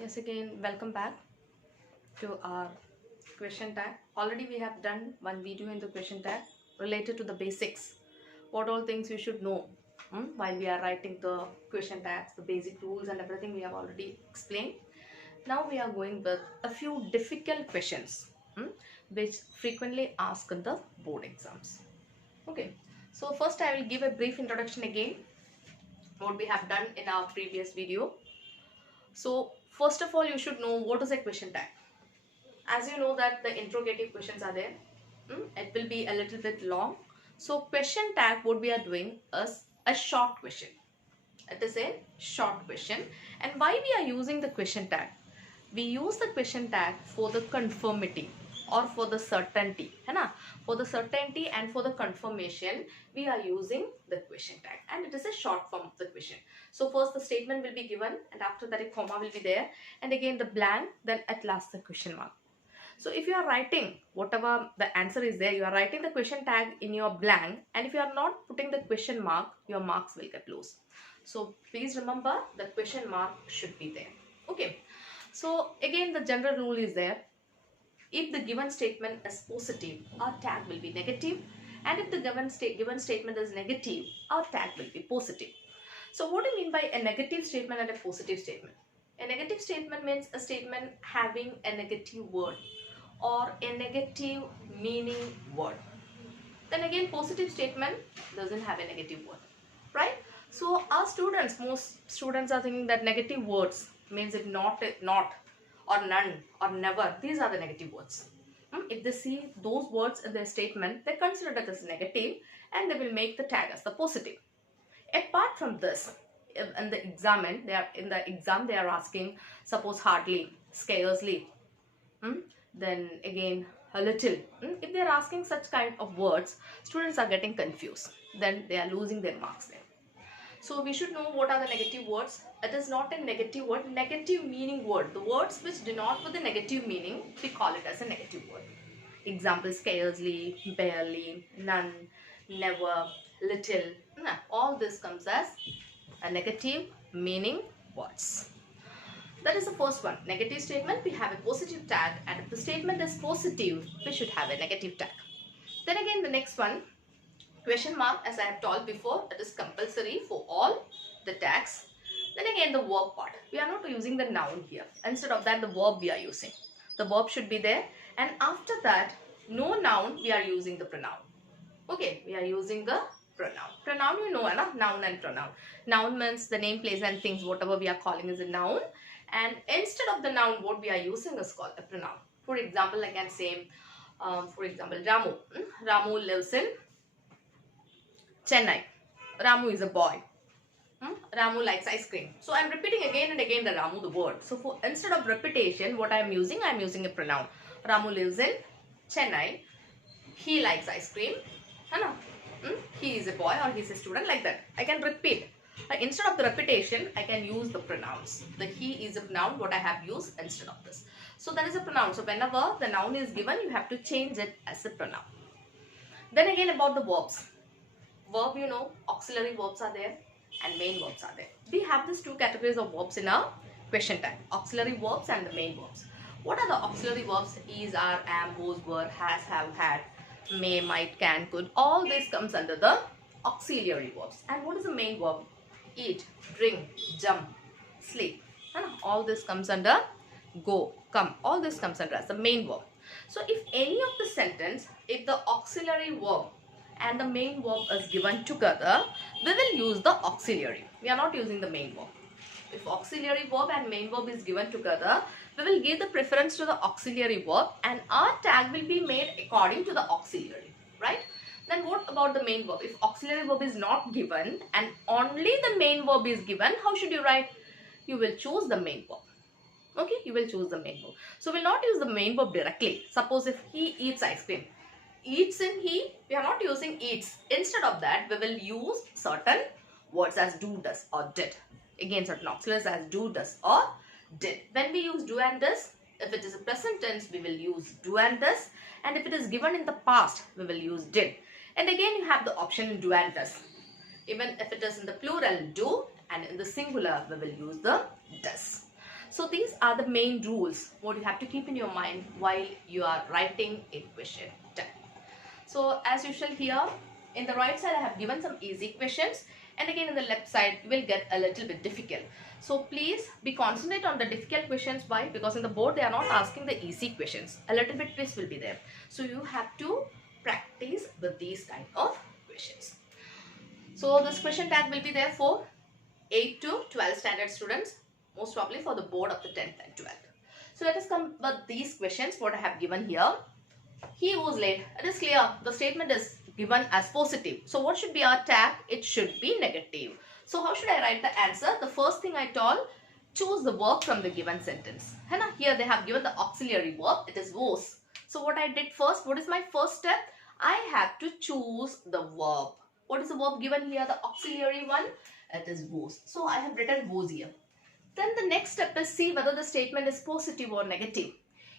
Yes, again, welcome back to our question tag. Already we have done one video in the question tag related to the basics. What all things we should know while we are writing the question tags, the basic rules and everything we have already explained. Now we are going with a few difficult questions which frequently asked in the board exams. Okay, so first I will give a brief introduction again what we have done in our previous video. So first of all, you should know what is a question tag. As you know that the interrogative questions are there, it will be a little bit long. So question tag, what we are doing is a short question. It is a short question. And why we are using the question tag? We use the question tag for the conformity or for the certainty, है ना? For the certainty and for the confirmation, we are using the question tag, and it is a short form of the question. So first the statement will be given, and after that a comma will be there, and again the blank, then at last the question mark. So if you are writing whatever the answer is there, you are writing the question tag in your blank, and if you are not putting the question mark, your marks will get lost. So please remember the question mark should be there. Okay. So again the general rule is there. If the given statement is positive, our tag will be negative, and if the given statement is negative, our tag will be positive. So what do you mean by a negative statement and a positive statement? A negative statement means a statement having a negative word or a negative meaning word. Then again, positive statement doesn't have a negative word, right? So our students, most students are thinking that negative words means it not or none or never. These are the negative words. If they see those words in their statement, they consider that as negative and they will make the tag as the positive. Apart from this, in the exam they are asking, suppose hardly, scarcely, then again a little. If they are asking such kind of words, students are getting confused, then they are losing their marks there. So we should know what are the negative words. It is not a negative word, negative meaning word. The words which denote with the negative meaning, we call it as a negative word. Example, scarcely, barely, none, never, little. All this comes as a negative meaning words. That is the first one. Negative statement, we have a positive tag, and if the statement is positive, we should have a negative tag. Then again the next one, question mark, as I have told before, it is compulsory for all the tags. Then again the verb part, we are not using the noun here. Instead of that the verb we are using. The verb should be there, and after that no noun, we are using the pronoun. Okay, we are using the pronoun. Pronoun, you know, noun and pronoun. Noun means the name, place and things, whatever we are calling is a noun. And instead of the noun, what we are using is called a pronoun. For example, I can say, Ramu. Ramu lives in Chennai. Ramu is a boy. Ramu likes ice cream. So I am repeating again and again the Ramu, the word. So for instead of repetition, what I am using a pronoun. Ramu lives in Chennai. He likes ice cream. He is a boy or he is a student, like that. I can repeat. Instead of the repetition, I can use the pronouns. The he is a noun, what I have used instead of this. So that is a pronoun. So whenever the noun is given, you have to change it as a pronoun. Then again about the verbs. Verb, you know, auxiliary verbs are there and main verbs are there. We have these two categories of verbs in our question tag. Auxiliary verbs and the main verbs. What are the auxiliary verbs? Is, are, am, was, were, has, have, had, may, might, can, could. All this comes under the auxiliary verbs. And what is the main verb? Eat, drink, jump, sleep. And all this comes under go, come. All this comes under as the main verb. So if any of the sentence, if the auxiliary verb and the main verb is given together, we will use the auxiliary. We are not using the main verb. If auxiliary verb and main verb is given together, we will give the preference to the auxiliary verb and our tag will be made according to the auxiliary, right? Then what about the main verb? If auxiliary verb is not given and only the main verb is given, how should you write? You will choose the main verb. Okay, you will choose the main verb. So we will not use the main verb directly. Suppose if he eats ice cream. Eats in he, we are not using eats. Instead of that, we will use certain words as do, does or did. Again, certain auxiliaries as do, does or did. When we use do and does, if it is a present tense, we will use do and does. And if it is given in the past, we will use did. And again, you have the option do and does. Even if it is in the plural, do, and in the singular, we will use the does. So these are the main rules what you have to keep in your mind while you are writing a question tag. So as usual here, in the right side I have given some easy questions, and again in the left side you will get a little bit difficult. So please be concentrate on the difficult questions. Why? Because in the board they are not asking the easy questions. A little bit twist will be there. So you have to practice with these kind of questions. So this question tag will be there for 8 to 12 standard students, most probably for the board of the 10th and 12th. So let us come with these questions what I have given here. He was late. It is clear. The statement is given as positive. So what should be our tag? It should be negative. So how should I write the answer? The first thing I told, choose the verb from the given sentence. Here they have given the auxiliary verb. It is was. So what I did first, what is my first step? I have to choose the verb. What is the verb given here? The auxiliary one. It is was. So I have written was here. Then the next step is see whether the statement is positive or negative.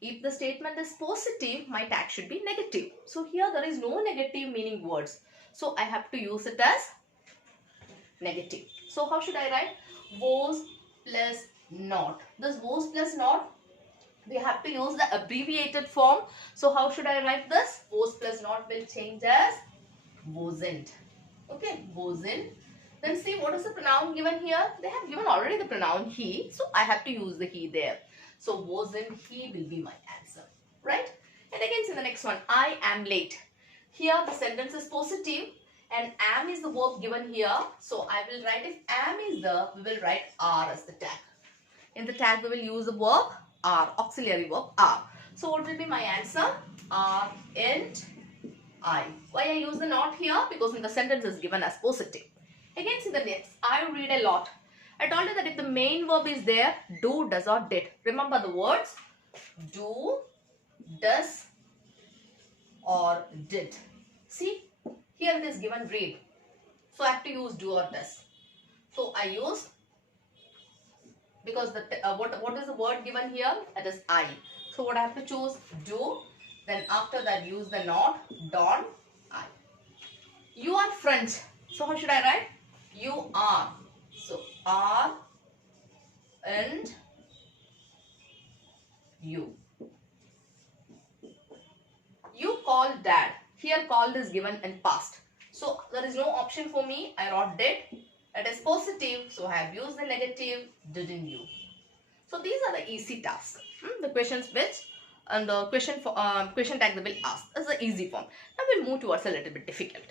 If the statement is positive, my tag should be negative. So here there is no negative meaning words. So I have to use it as negative. So how should I write? Was plus not. This was plus not, we have to use the abbreviated form. So how should I write this? Was plus not will change as wasn't. Okay, wasn't. Then see what is the pronoun given here? They have given already the pronoun he. So I have to use the he there. So wasn't he will be my answer, right? And again, see the next one. I am late. Here the sentence is positive and am is the verb given here. So I will write, if am is the, we will write are as the tag. In the tag we will use the verb are, auxiliary verb are. So what will be my answer? Aren't I. Why I use the not here? Because in the sentence is given as positive. Again, see the next. I read a lot. I told you that if the main verb is there, do, does or did. Remember the words do, does or did. See, here it is given read. So I have to use do or does. So I use, because the what is the word given here? That is I. So what I have to choose? Do. Then after that use the not, don't, I. You are French. So how should I write? You are. So are and you. You called dad. Here called is given in past. So there is no option for me. I wrote did. It is positive. So I have used the negative. Didn't you? So these are the easy tasks. The questions which and the question tag they will ask. This is the easy form. Now we'll move towards a little bit difficult.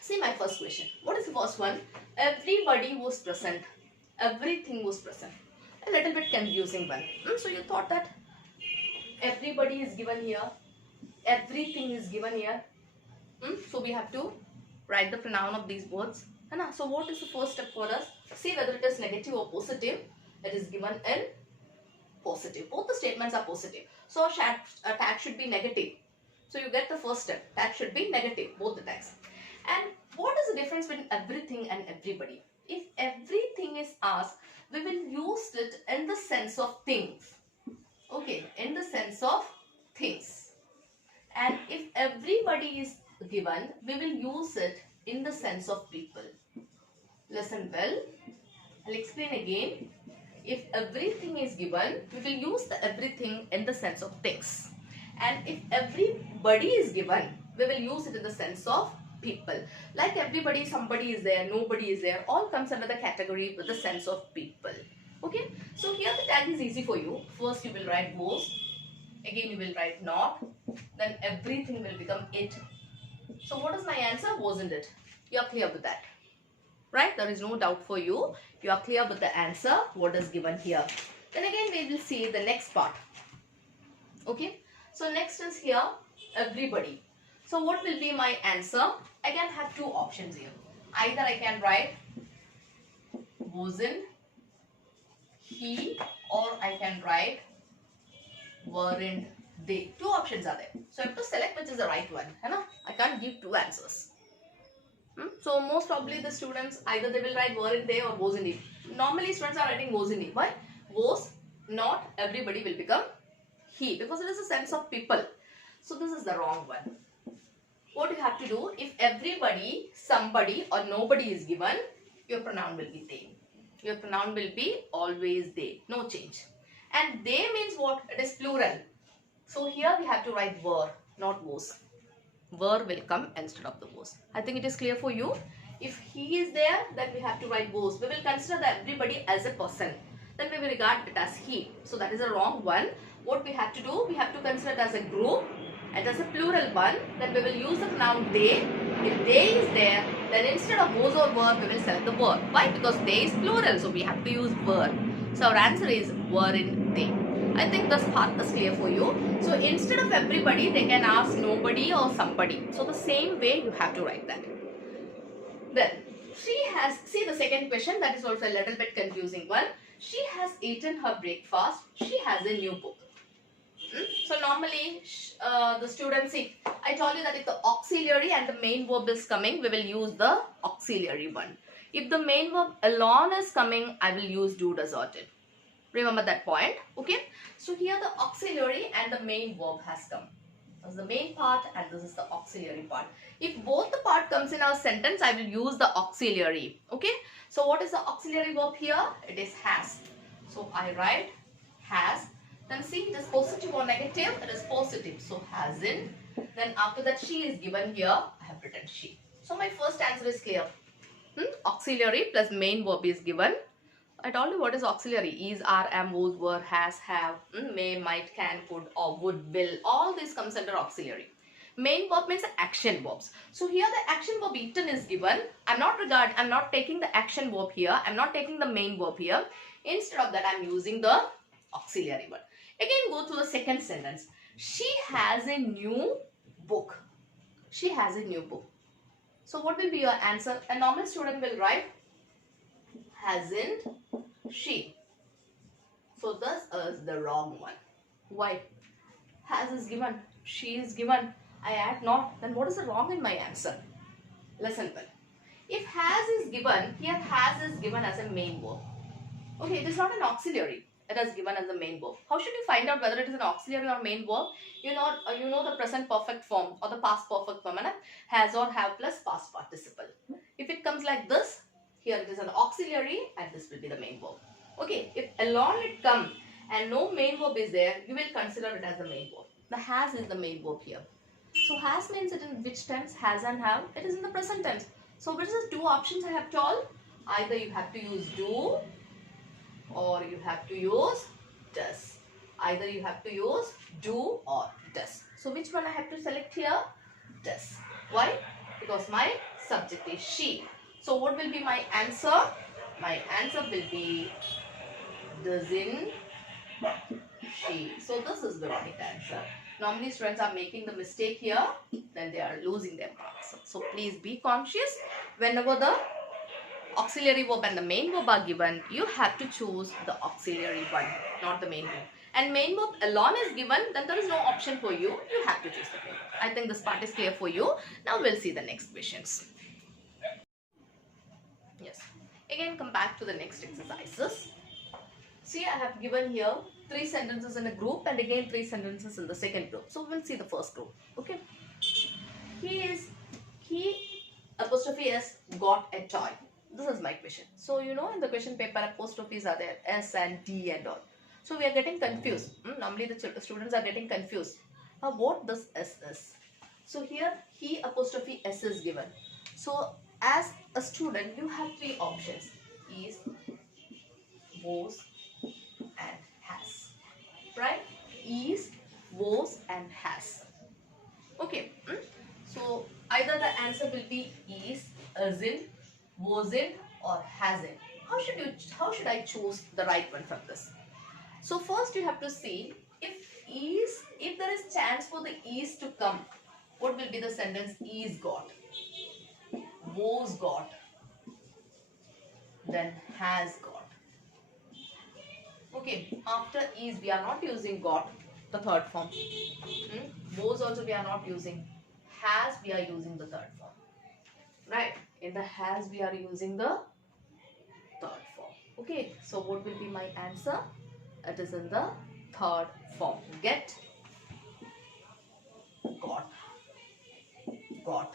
See my first question. What is the first one? Everybody was present. Everything was present. A little bit confusing one. So you thought that everybody is given here. Everything is given here. So we have to write the pronoun of these words. So what is the first step for us? See whether it is negative or positive. It is given in positive. Both the statements are positive. So a tag should be negative. So you get the first step. Tag should be negative. Both the tags. And what is the difference between everything and everybody? If everything is asked, we will use it in the sense of things. Okay, in the sense of things. And if everybody is given, we will use it in the sense of people. Listen well. I'll explain again. If everything is given, we will use the everything in the sense of things. And if everybody is given, we will use it in the sense of people. Like everybody, somebody is there, nobody is there, all comes under the category with the sense of people. Okay, so here the tag is easy for you. First you will write was, again you will write not, then everything will become it. So what is my answer? Wasn't it? You are clear with that, right? There is no doubt for you. You are clear with the answer what is given here. Then again we will see the next part. Okay, so next is here everybody. So what will be my answer? I can have two options here. Either I can write wasn't he, or I can write weren't they. Two options are there. So I have to select which is the right one. I can't give two answers. So most probably the students, either they will write weren't they or wasn't he. Normally students are writing wasn't he. Why? Was not everybody will become he, because it is a sense of people. So this is the wrong one. What you have to do, if everybody, somebody or nobody is given, your pronoun will be they. Your pronoun will be always they, no change. And they means what? It is plural. So here we have to write were, not was. Were will come instead of the was. I think it is clear for you. If he is there, then we have to write was. We will consider that everybody as a person. Then we will regard it as he. So that is a wrong one. What we have to do? We have to consider it as a group and as a plural one. Then we will use the pronoun they. If they is there, then instead of was or were, we will select the were. Why? Because they is plural. So we have to use were. So our answer is were in they. I think this part is clear for you. So instead of everybody, they can ask nobody or somebody. So the same way you have to write that. Then she has, see the second question, that is also a little bit confusing one. She has eaten her breakfast. She has a new book. So normally the students, see, I told you that if the auxiliary and the main verb is coming, we will use the auxiliary one. If the main verb alone is coming, I will use do, does, or did. Remember that point, okay? So here the auxiliary and the main verb has come. This is the main part and this is the auxiliary part. If both the part comes in our sentence, I will use the auxiliary, okay? So what is the auxiliary verb here? It is has. So I write has. Then see, it is positive or negative? It is positive. So hasn't. Then after that she is given here. I have written she. So my first answer is clear. Auxiliary plus main verb is given. I told you what is auxiliary. Is, are, am, was, were, has, have, may, might, can, could, or would, will. All this comes under auxiliary. Main verb means action verbs. So here the action verb eaten is given. I'm not taking the action verb here. I'm not taking the main verb here. Instead of that, I'm using the auxiliary word. Again, go to the second sentence. She has a new book. She has a new book. So what will be your answer? A normal student will write hasn't she. So this is the wrong one. Why? Has is given. She is given. I add not. Then what is the wrong in my answer? Listen well. If has is given, here has is given as a main verb. Okay, it is not an auxiliary. It is given as the main verb. How should you find out whether it is an auxiliary or main verb? You know the present perfect form or the past perfect form. Has or have plus past participle. If it comes like this, here it is an auxiliary and this will be the main verb. Okay, if alone it comes and no main verb is there, you will consider it as the main verb. The has is the main verb here. So has means it in which tense? Has and have. It is in the present tense. So which is the two options I have told? Either you have to use do or you have to use does. Either you have to use do or does. So which one I have to select here? Does. Why? Because my subject is she. So what will be my answer? My answer will be doesn't she. So this is the right answer. Normally students are making the mistake here, then they are losing their marks. So please be conscious. Whenever the auxiliary verb and the main verb are given, you have to choose the auxiliary one, not the main verb. And main verb alone is given, then there is no option for you. You have to choose the main verb. I think this part is clear for you. Now we'll see the next questions. Yes. Again, come back to the next exercises. See, I have given here 3 sentences in a group and again 3 sentences in the second group. So we'll see the first group. Okay. He apostrophe S got a toy. This is my question. So in the question paper apostrophes are there, S and D and all. So we are getting confused. Normally the students are getting confused. What this S is. So here he apostrophe S is given. So as a student you have 3 options. Is, was and has. Right? Is, was and has. Okay. So either the answer will be is, isn't, wasn't or hasn't. How should I choose the right one from this? So first you have to see if there is chance for the is to come, what will be the sentence? Is got, was got, then has got. Okay, after is we are not using got, the third form. Was also we are not using. Has we are using the third form. Right? In the has we are using the third form. Okay, so what will be my answer? It is in the third form. Get, got, got.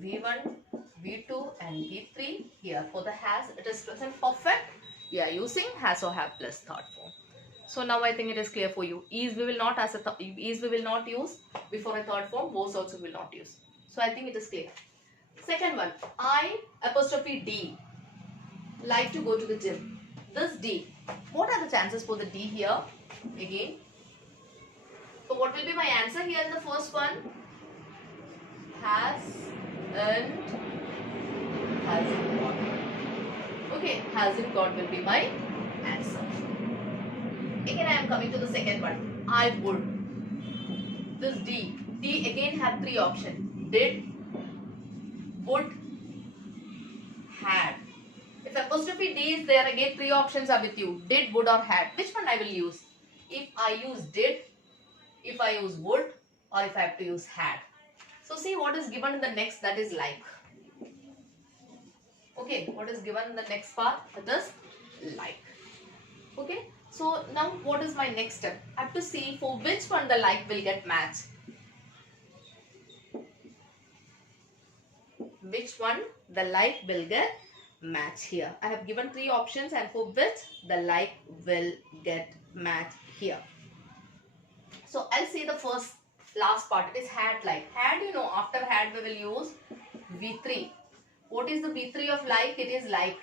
V1, V2 and V3. Here for the has, it is present perfect. We are using has or have plus third form. So now I think it is clear for you. Is we will not use before a third form. Was also will not use. So I think it is clear. Second one, I apostrophe D like to go to the gym. This D, what are the chances for the D here? Again, so what will be my answer here in the first one? Hasn't got. Okay, hasn't got will be my answer. Again, I am coming to the second one. I would. This D again have three options. Did, would, had. If apostrophe D is there, again three options are with you. Did, would or had. Which one I will use? If I use did, if I use would, or if I have to use had. So see what is given in the next, that is like. Okay, what is given in the next part? It is like. Okay, so now what is my next step? I have to see for which one the like will get matched. Which one the like will get matched here. I have given three options and for which the like will get matched here. So I'll see the last part. It is had like. Had, you know, after had we will use V3. What is the V3 of like? It is like.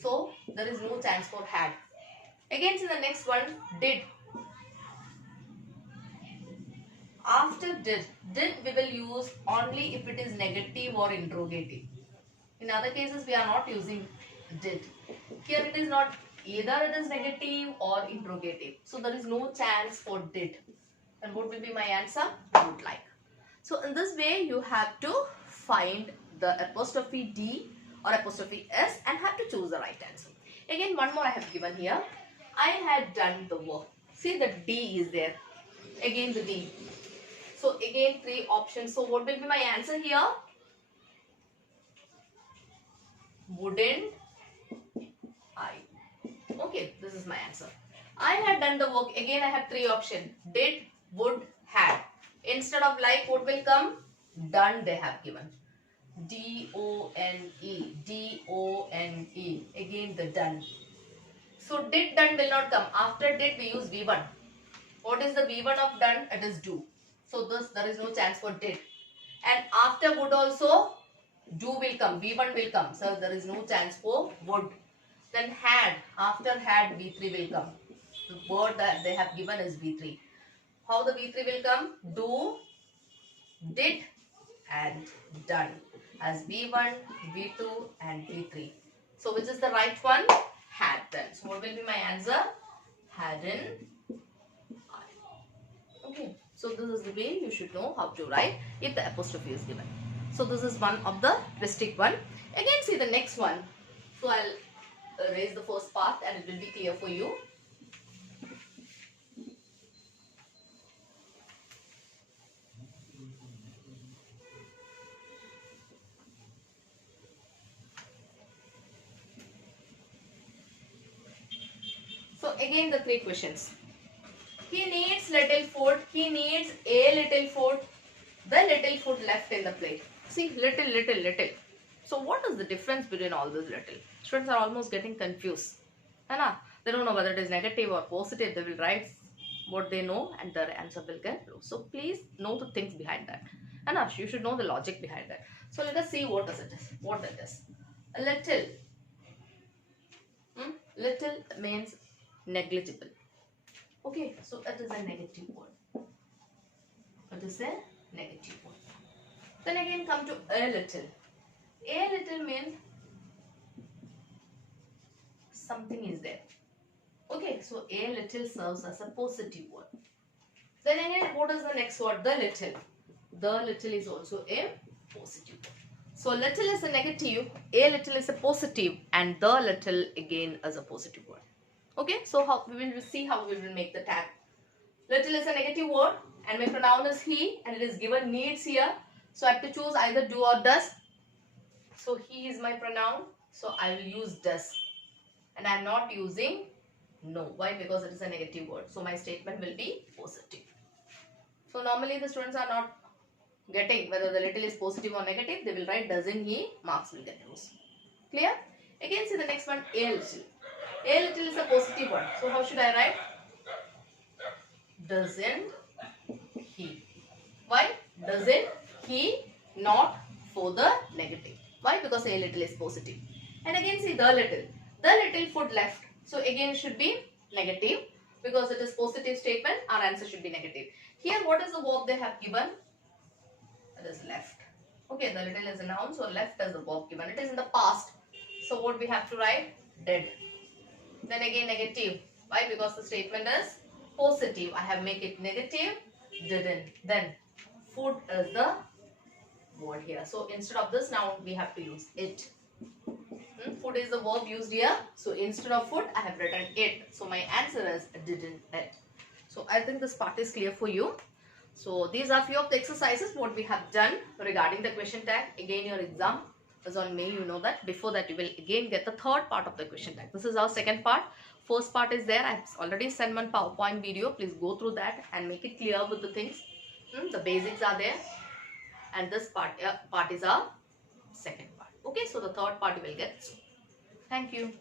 So there is no chance for had. Again, see the next one, did. After did we will use only if it is negative or interrogative. In other cases, we are not using did. Here it is not, either it is negative or interrogative. So there is no chance for did. And what will be my answer? Would like. So in this way, you have to find the apostrophe D or apostrophe S and have to choose the right answer. Again, one more I have given here. I had done the work. See, the D is there. Again the D. So again three options. So what will be my answer here? Wouldn't I? Okay, this is my answer. I had done the work. Again I have three options. Did, would, had. Instead of like, what will come? Done they have given. D-O-N-E. D-O-N-E. Again the done. So did, done will not come. After did we use V1. What is the V1 of done? It is do. So thus there is no chance for did. And after would also do will come. V1 will come. So there is no chance for would. Then had. After had V3 will come. The word that they have given is V3. How the V3 will come? Do, did and done. As V1, V2 and V3. So which is the right one? Had then. So what will be my answer? Hadn't I. Okay. So this is the way you should know how to write if the apostrophe is given. So this is one of the restrict one. Again see the next one. So I'll erase the first part and it will be clear for you. So again the three questions. He needs little food. He needs a little food. The little food left in the plate. See, little, little, little. So what is the difference between all these little? Students are almost getting confused. They don't know whether it is negative or positive. They will write what they know and their answer will get low. So please know the things behind that. You should know the logic behind that. So let us see what does it is. What it is. A little. Little means negligible. Okay, so it is a negative word. It is a negative word. Then again come to a little. A little means something is there. Okay, so a little serves as a positive word. Then again, what is the next word? The little. The little is also a positive word. So little is a negative, a little is a positive, and the little again is a positive word. Okay, so how we will see how we will make the tag. Little is a negative word and my pronoun is he and it is given needs here. So I have to choose either do or does. So he is my pronoun. So I will use does. And I am not using no. Why? Because it is a negative word. So my statement will be positive. So normally the students are not getting whether the little is positive or negative, they will write doesn't he, marks will get those. Clear? Again see the next one, a little. A little is a positive one. So how should I write? Doesn't he. Why? Doesn't he, not for the negative. Why? Because a little is positive. And again see the little. The little foot left. So again it should be negative. Because it is positive statement, our answer should be negative. Here what is the verb they have given? It is left. Okay, the little is a noun, so left as the verb given. It is in the past. So what we have to write? Did. Then again negative. Why? Because the statement is positive. I have make it negative. Didn't. Then food is the word here. So instead of this noun, we have to use it. Food is the verb used here. So instead of food, I have written it. So my answer is didn't it. So I think this part is clear for you. So these are few of the exercises what we have done regarding the question tag. Again, your exam is on May. You know that. Before that, you will again get the third part of the question tag. This is our second part. First part is there. I have already sent one PowerPoint video. Please go through that and make it clear with the things. The basics are there. And this part is our second part. Okay, so the third part you will get soon. Thank you.